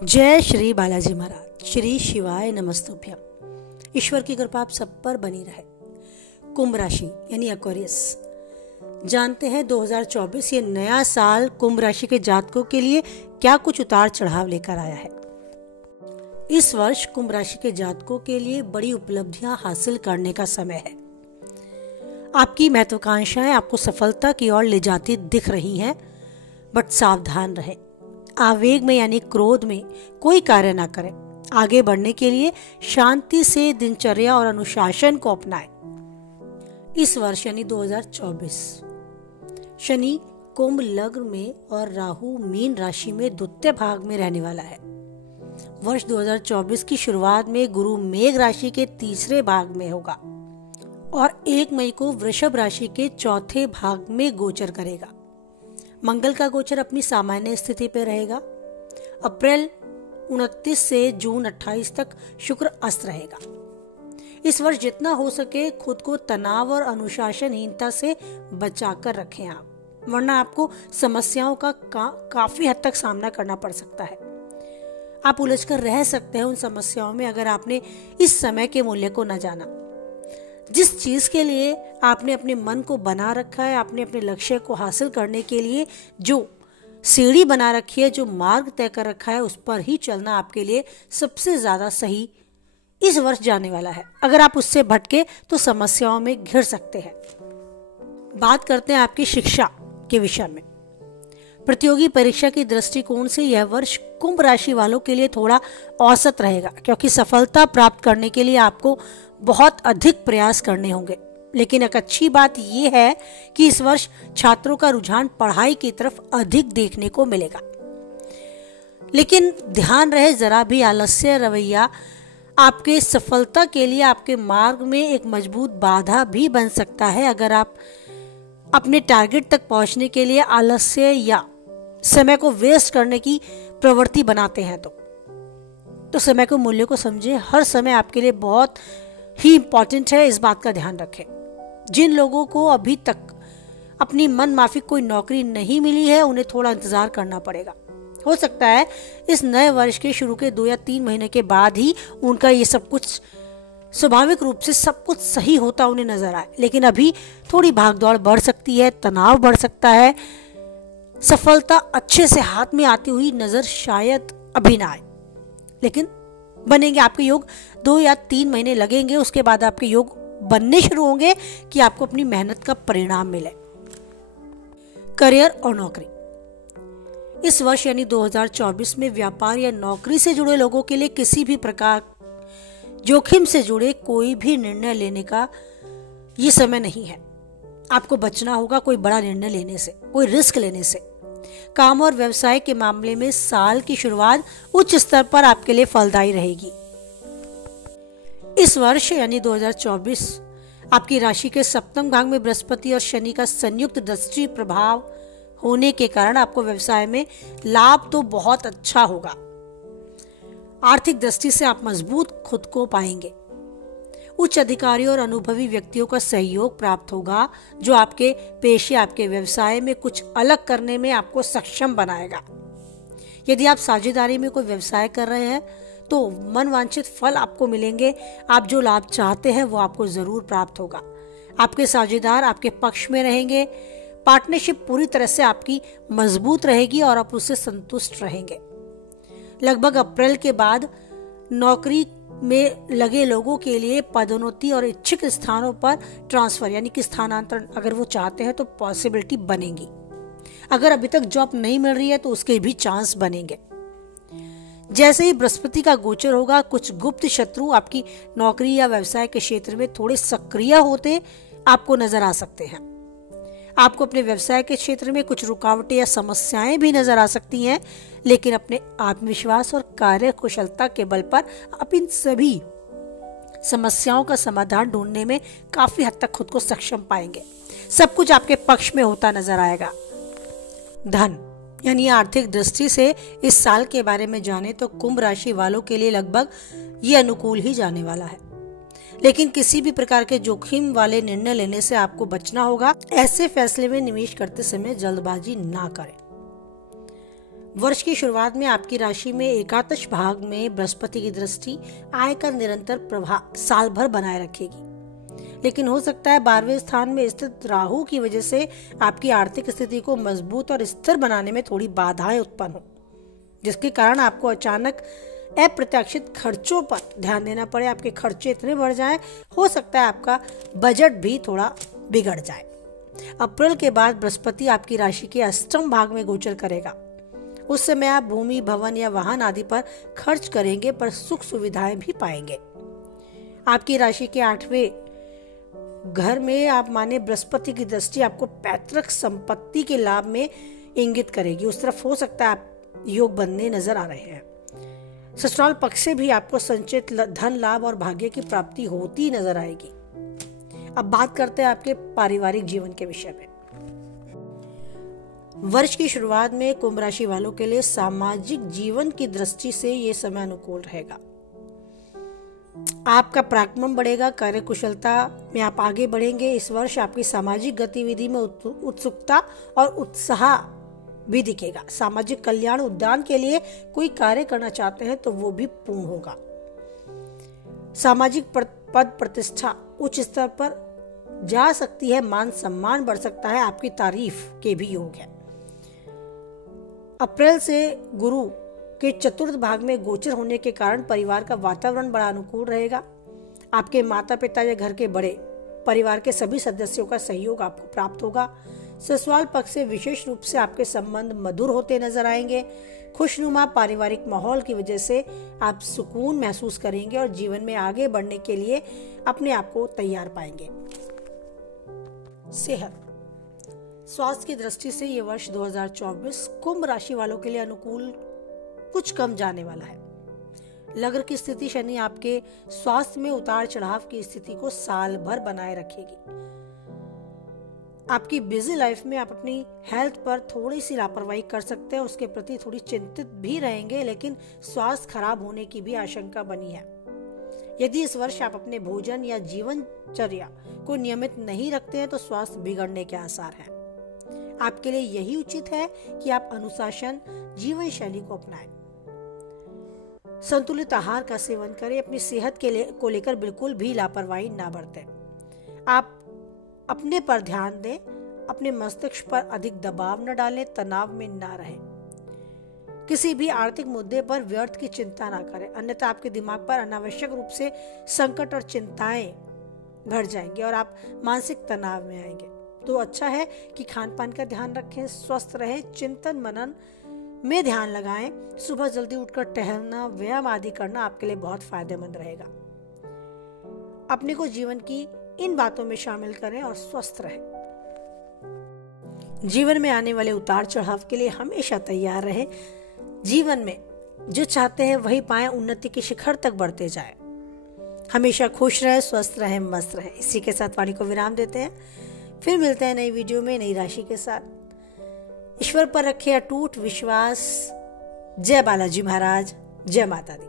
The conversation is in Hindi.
जय श्री बालाजी महाराज। श्री शिवाय नमस्तुभ्यम। ईश्वर की कृपा आप सब पर बनी रहे। कुंभ राशि यानी एक्वेरियस, जानते हैं 2024 ये नया साल कुंभ राशि के जातकों के लिए क्या कुछ उतार चढ़ाव लेकर आया है। इस वर्ष कुंभ राशि के जातकों के लिए बड़ी उपलब्धियां हासिल करने का समय है। आपकी महत्वाकांक्षाएं आपको सफलता की ओर ले जाती दिख रही हैं, बट सावधान रहें। आवेग में यानी क्रोध में कोई कार्य ना करें। आगे बढ़ने के लिए शांति से दिनचर्या और अनुशासन को अपनाएं। इस वर्ष यानी 2024 शनि कुंभ लग्न में और राहु मीन राशि में द्वितीय भाग में रहने वाला है। वर्ष 2024 की शुरुआत में गुरु मेघ राशि के तीसरे भाग में होगा और 1 मई को वृषभ राशि के चौथे भाग में गोचर करेगा। मंगल का गोचर अपनी सामान्य स्थिति पर रहेगा। अप्रैल 29 से जून 28 तक शुक्र अस्त रहेगा। इस वर्ष जितना हो सके खुद को तनाव और अनुशासनहीनता से बचाकर रखें आप, वरना आपको समस्याओं का काफी हद तक सामना करना पड़ सकता है। आप उलझकर रह सकते हैं उन समस्याओं में अगर आपने इस समय के मूल्य को न जाना। जिस चीज के लिए आपने अपने मन को बना रखा है, आपने अपने लक्ष्य को हासिल करने के लिए जो सीढ़ी बना रखी है, जो मार्ग तय कर रखा है, उस पर ही चलना आपके लिए सबसे ज्यादा सही इस वर्ष जाने वाला है। अगर आप उससे भटके तो समस्याओं में घिर सकते हैं। बात करते हैं आपकी शिक्षा के विषय में। प्रतियोगी परीक्षा की दृष्टिकोण से यह वर्ष कुंभ राशि वालों के लिए थोड़ा औसत रहेगा, क्योंकि सफलता प्राप्त करने के लिए आपको बहुत अधिक प्रयास करने होंगे। लेकिन एक अच्छी बात यह है कि इस वर्ष छात्रों का रुझान पढ़ाई की तरफ अधिक देखने को मिलेगा। लेकिन ध्यान रहे, जरा भी आलस्य रवैया आपके सफलता के लिए आपके मार्ग में एक मजबूत बाधा भी बन सकता है। अगर आप अपने टारगेट तक पहुंचने के लिए आलस्य या समय को वेस्ट करने की प्रवृत्ति बनाते हैं तो समय के मूल्य को समझे। हर समय आपके लिए बहुत ही इंपॉर्टेंट है, इस बात का ध्यान रखें। जिन लोगों को अभी तक अपनी मन माफिक कोई नौकरी नहीं मिली है, उन्हें थोड़ा इंतजार करना पड़ेगा। हो सकता है इस नए वर्ष के शुरू के 2 या 3 महीने के बाद ही उनका ये सब कुछ स्वाभाविक रूप से सब कुछ सही होता उन्हें नजर आए। लेकिन अभी थोड़ी भागदौड़ बढ़ सकती है, तनाव बढ़ सकता है। सफलता अच्छे से हाथ में आती हुई नजर शायद अभी ना आए, लेकिन बनेंगे। आपके योग 2 या 3 महीने लगेंगे, उसके बाद आपके योग बनने शुरू होंगे कि आपको अपनी मेहनत का परिणाम मिले। करियर और नौकरी। इस वर्ष यानी 2024 में व्यापार या नौकरी से जुड़े लोगों के लिए किसी भी प्रकार जोखिम से जुड़े कोई भी निर्णय लेने का ये समय नहीं है। आपको बचना होगा कोई बड़ा निर्णय लेने से, कोई रिस्क लेने से। काम और व्यवसाय के मामले में साल की शुरुआत उच्च स्तर पर आपके लिए फलदायी रहेगी। इस वर्ष यानी 2024 आपकी राशि के सप्तम भाग में बृहस्पति और शनि का संयुक्त दृष्टि प्रभाव होने के कारण आपको व्यवसाय में लाभ तो बहुत अच्छा होगा। आर्थिक दृष्टि से आप मजबूत खुद को पाएंगे। उच्च अधिकारियों और अनुभवी व्यक्तियों का सहयोग प्राप्त होगा, जो आपके पेशे, आपके व्यवसाय में कुछ अलग करने में आपको सक्षम बनाएगा। यदि आप साझेदारी में कोई व्यवसाय कर रहे हैं तो मनवांछित फल आपको मिलेंगे। आप जो लाभ चाहते हैं वो आपको जरूर प्राप्त होगा। आपके साझेदार आपके पक्ष में रहेंगे। पार्टनरशिप पूरी तरह से आपकी मजबूत रहेगी और आप उससे संतुष्ट रहेंगे। लगभग अप्रैल के बाद नौकरी में लगे लोगों के लिए पदोन्नति और इच्छित स्थानों पर ट्रांसफर यानी कि स्थानांतरण अगर वो चाहते हैं तो पॉसिबिलिटी बनेगी। अगर अभी तक जॉब नहीं मिल रही है तो उसके भी चांस बनेंगे। जैसे ही बृहस्पति का गोचर होगा, कुछ गुप्त शत्रु आपकी नौकरी या व्यवसाय के क्षेत्र में थोड़े सक्रिय होते आपको नजर आ सकते हैं। आपको अपने व्यवसाय के क्षेत्र में कुछ रुकावटें या समस्याएं भी नजर आ सकती हैं, लेकिन अपने आत्मविश्वास और कार्य कुशलता के बल पर आप इन सभी समस्याओं का समाधान ढूंढने में काफी हद तक खुद को सक्षम पाएंगे। सब कुछ आपके पक्ष में होता नजर आएगा। धन यानी आर्थिक दृष्टि से इस साल के बारे में जाने तो कुंभ राशि वालों के लिए लगभग ये अनुकूल ही जाने वाला है। लेकिन किसी भी प्रकार के जोखिम वाले निर्णय लेने से आपको बचना होगा। ऐसे फैसले में निवेश करते समय जल्दबाजी ना करें। वर्ष की शुरुआत में आपकी राशि में एकादश भाग में बृहस्पति की दृष्टि आय का निरंतर प्रभाव साल भर बनाए रखेगी, लेकिन हो सकता है 12वें स्थान में स्थित राहु की वजह से आपकी आर्थिक स्थिति को मजबूत और स्थिर बनाने में थोड़ी बाधाएं उत्पन्न हो, जिसके कारण आपको अचानक अप्रत्याशित खर्चों पर ध्यान देना पड़े। आपके खर्चे इतने बढ़ जाएं, हो सकता है आपका बजट भी थोड़ा बिगड़ जाए। अप्रैल के बाद बृहस्पति आपकी राशि के अष्टम भाग में गोचर करेगा। उस समय आप भूमि, भवन या वाहन आदि पर खर्च करेंगे, पर सुख सुविधाएं भी पाएंगे। आपकी राशि के 8वें घर में आप माने बृहस्पति की दृष्टि आपको पैतृक संपत्ति के लाभ में इंगित करेगी। उस तरफ हो सकता है आप योग बनने नजर आ रहे हैं। ससुराल पक्ष से भी आपको संचित धन लाभ और भाग्य की प्राप्ति होती नजर आएगी। अब बात करते हैं आपके पारिवारिक जीवन के विषय में। वर्ष की शुरुआत में कुंभ राशि वालों के लिए सामाजिक जीवन की दृष्टि से ये समय अनुकूल रहेगा। आपका पराक्रम बढ़ेगा, कार्यकुशलता में आप आगे बढ़ेंगे। इस वर्ष आपकी सामाजिक गतिविधि में उत्सुकता और उत्साह भी दिखेगा। सामाजिक कल्याण उद्यान के लिए कोई कार्य करना चाहते हैं तो वो भी पूर्ण होगा। सामाजिक पद प्रतिष्ठा उच्च स्तर पर जा सकती है, मान सम्मान बढ़ सकता है, आपकी तारीफ के भी योग है। अप्रैल से गुरु के चतुर्थ भाग में गोचर होने के कारण परिवार का वातावरण बड़ा अनुकूल रहेगा। आपके माता पिता या घर के बड़े परिवार के सभी सदस्यों का सहयोग आपको प्राप्त होगा। ससुराल पक्ष से विशेष रूप से आपके संबंध मधुर होते नजर आएंगे। खुशनुमा पारिवारिक माहौल की वजह से आप सुकून महसूस करेंगे और जीवन में आगे बढ़ने के लिए अपने आप को तैयार पाएंगे। सेहत, स्वास्थ्य की दृष्टि से ये वर्ष 2024 कुंभ राशि वालों के लिए अनुकूल कुछ कम जाने वाला है। लग्न की स्थिति शनि आपके स्वास्थ्य में उतार चढ़ाव की स्थिति को साल भर बनाए रखेगी। आपकी बिजी लाइफ में आप अपनी हेल्थ पर थोड़ी सी लापरवाही कर सकते हैं, उसके प्रति थोड़ी चिंतित भी रहेंगे, लेकिन स्वास्थ्य खराब होने की भी आशंका बनी है। यदि इस वर्ष आप अपने भोजन या जीवनचर्या को नियमित नहीं रखते हैं तो स्वास्थ्य बिगड़ने के आसार हैं। आपके लिए यही उचित है कि आप अनुशासन जीवन शैली को अपनाएं। संतुलित आहार का सेवन करें। अपनी सेहत को लेकर बिल्कुल भी लापरवाही ना बरतें। आप अपने पर ध्यान दें, अपने मस्तिष्क पर अधिक दबाव न डालें, तनाव में ना रहें। किसी भी आर्थिक मुद्दे पर व्यर्थ की चिंता ना करें, अन्यथा आपके दिमाग पर अनावश्यक रूप से संकट और चिंताएं भर जाएंगे और आप मानसिक तनाव में आएंगे। तो अच्छा है कि खान पान का ध्यान रखें, स्वस्थ रहें, चिंतन मनन में ध्यान लगाएं। सुबह जल्दी उठकर टहलना, व्यायाम आदि करना आपके लिए बहुत फायदेमंद रहेगा। अपने को जीवन की इन बातों में शामिल करें और स्वस्थ रहें। जीवन में आने वाले उतार चढ़ाव के लिए हमेशा तैयार रहें। जीवन में जो चाहते हैं वही पाएं, उन्नति के शिखर तक बढ़ते जाएं। हमेशा खुश रहें, स्वस्थ रहें, मस्त रहें। इसी के साथ वाणी को विराम देते हैं। फिर मिलते हैं नई वीडियो में नई राशि के साथ। ईश्वर पर रखें अटूट विश्वास। जय बालाजी महाराज, जय माता दी।